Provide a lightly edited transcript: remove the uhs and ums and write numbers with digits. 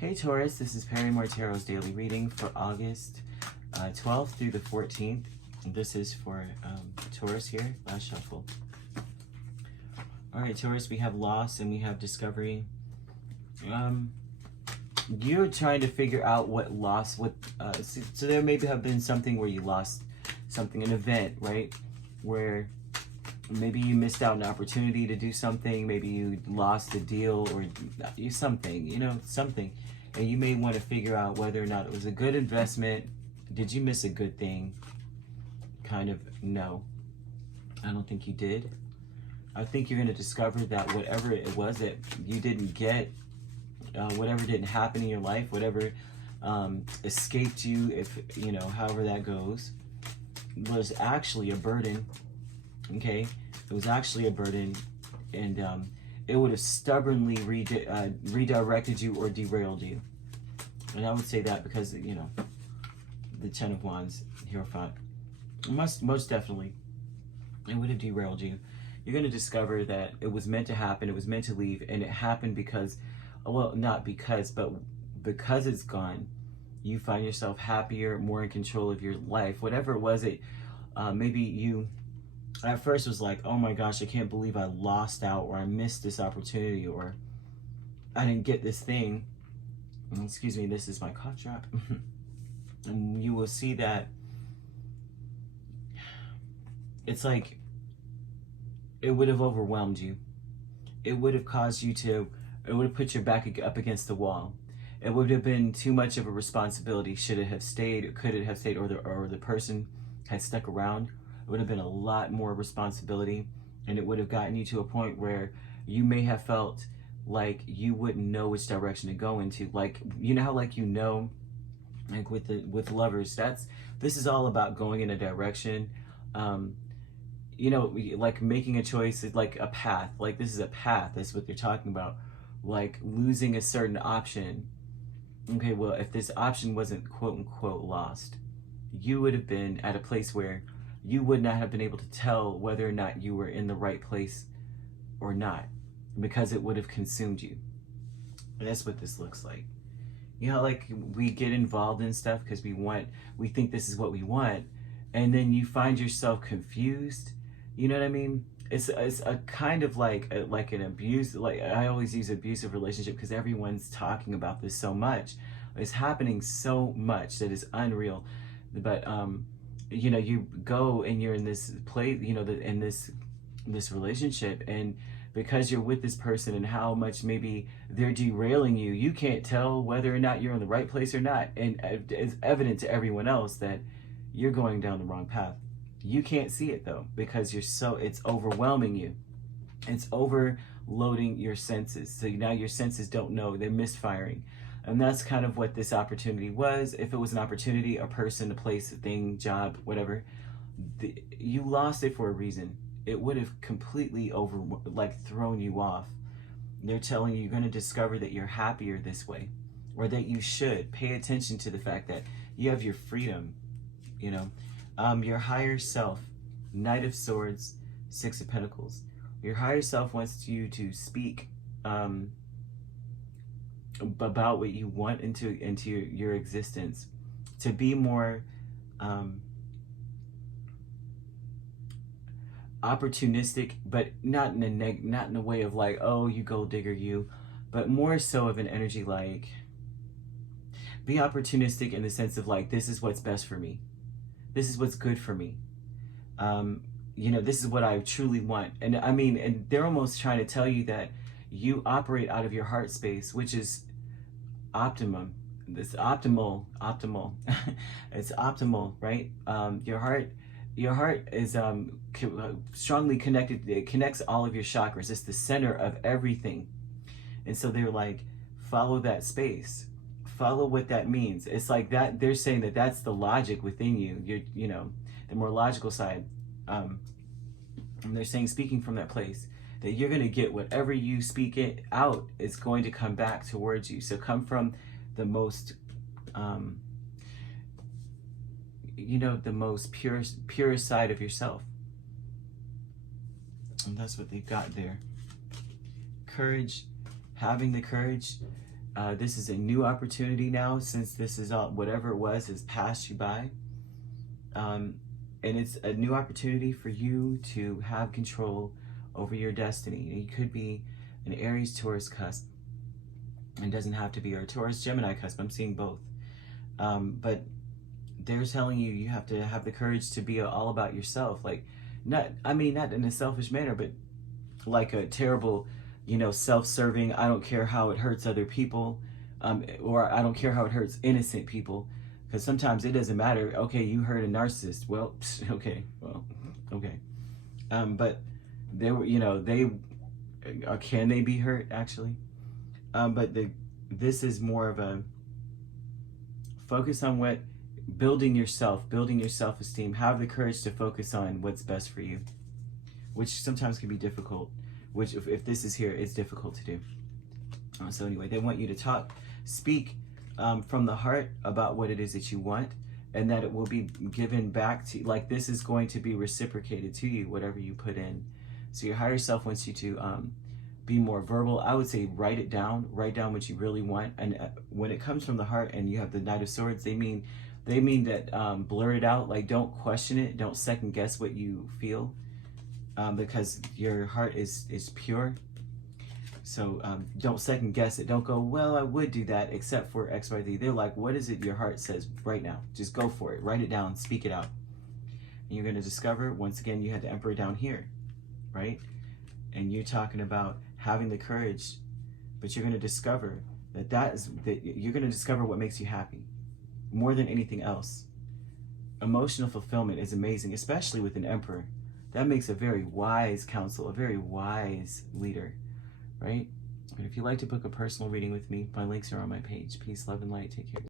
Hey Taurus, this is Perrymore Tarot's daily reading for August 12th through the 14th. This is for Taurus here, last shuffle. Alright Taurus, we have loss and we have discovery. You're trying to figure out what loss, so there maybe have been something where you lost something, an event, right? Where maybe you missed out an opportunity to do something, maybe you lost a deal or something, something. And you may want to figure out whether or not it was a good investment. Did you miss a good thing? Kind of, no. I don't think you did. I think you're going to discover that whatever it was that you didn't get, whatever didn't happen in your life, whatever escaped you, if, however that goes, was actually a burden, okay? It was actually a burden, and it would have stubbornly redirected you or derailed you. And I would say that because, the Ten of Wands, Hierophant, most definitely, it would have derailed you. You're going to discover that it was meant to happen, it was meant to leave, and it happened because, well, not because, but because it's gone, you find yourself happier, more in control of your life. Whatever it was, maybe you at first was like, oh my gosh, I can't believe I lost out, or I missed this opportunity, or I didn't get this thing. Excuse me, this is my cough drop. And you will see that it's like it would have overwhelmed you. It would have caused you to, it would have put your back up against the wall. It would have been too much of a responsibility. Should it have stayed, or could it have stayed, or the person had stuck around? It would have been a lot more responsibility, and it would have gotten you to a point where you may have felt like you wouldn't know which direction to go into. Like, how like with lovers, this is all about going in a direction. Like making a choice is like a path. Like, this is a path. That's what they're talking about. Like losing a certain option. Okay, well, if this option wasn't quote unquote lost, you would have been at a place where you would not have been able to tell whether or not you were in the right place or not, because it would have consumed you. And that's what this looks like. Like we get involved in stuff because we think this is what we want, and then you find yourself confused. You know what I mean? It's a kind of like an abuse. Like, I always use abusive relationship because everyone's talking about this so much. It's happening so much that is unreal. But you go and you're in this place, in this relationship, and because you're with this person and how much maybe they're derailing you, you can't tell whether or not you're in the right place or not. And it's evident to everyone else that you're going down the wrong path. You can't see it though, because it's overwhelming you. It's overloading your senses. So now your senses don't know, they're misfiring. And that's kind of what this opportunity was. If it was an opportunity, a person, a place, a thing, job, whatever, you lost it for a reason. It would have completely thrown you off. They're telling you you're going to discover that you're happier this way, or that you should pay attention to the fact that you have your freedom, your higher self, Knight of Swords, Six of Pentacles. Your higher self wants you to speak about what you want into your existence, to be more opportunistic, but not in a way of like, oh, you gold digger you, but more so of an energy like, be opportunistic in the sense of like, this is what's best for me. This is what's good for me. This is what I truly want. And I mean, and they're almost trying to tell you that you operate out of your heart space, which is optimum. This optimal. It's optimal, right? Your heart is strongly connected. It connects all of your chakras. It's the center of everything. And so they're like, follow that space. Follow what that means. It's like that. They're saying that that's the logic within you. You're, the more logical side. And they're saying, speaking from that place, that you're going to get whatever you speak it out is going to come back towards you. So come from the most, the most pure side of yourself. And that's what they've got there. Courage, having the courage This is a new opportunity now, since this is all, whatever it was has passed you by. And it's a new opportunity for you to have control over your destiny. It could be an Aries Taurus cusp. It doesn't have to be our Taurus Gemini cusp. I'm seeing both. But they're telling you, you have to have the courage to be all about yourself. Like, not in a selfish manner, but like a terrible, self-serving, I don't care how it hurts other people, or I don't care how it hurts innocent people. Because sometimes it doesn't matter. Okay, you hurt a narcissist. Well, okay, okay. But they were, can they be hurt actually? But this is more of a focus on building your self-esteem. Have the courage to focus on what's best for you, which sometimes can be difficult. Which, if this is here, it's difficult to do. So anyway, they want you to speak from the heart about what it is that you want, and that it will be given back to you. Like, this is going to be reciprocated to you, whatever you put in. So your higher self wants you to be more verbal. I would say write down what you really want. And when it comes from the heart and you have the Knight of Swords, they mean that blur it out. Like, don't question it, don't second guess what you feel, because your heart is pure. So don't second guess it. Don't go, well, I would do that except for X, Y, Z. They're like, what is it your heart says right now? Just go for it. Write it down. Speak it out. And you're going to discover, once again, you had the Emperor down here, right? And you're talking about having the courage, but you're going to discover that you're going to discover what makes you happy more than anything else. Emotional fulfillment is amazing, especially with an Emperor. That makes a very wise counsel, a very wise leader. Right? But if you'd like to book a personal reading with me, my links are on my page. Peace, love, and light. Take care.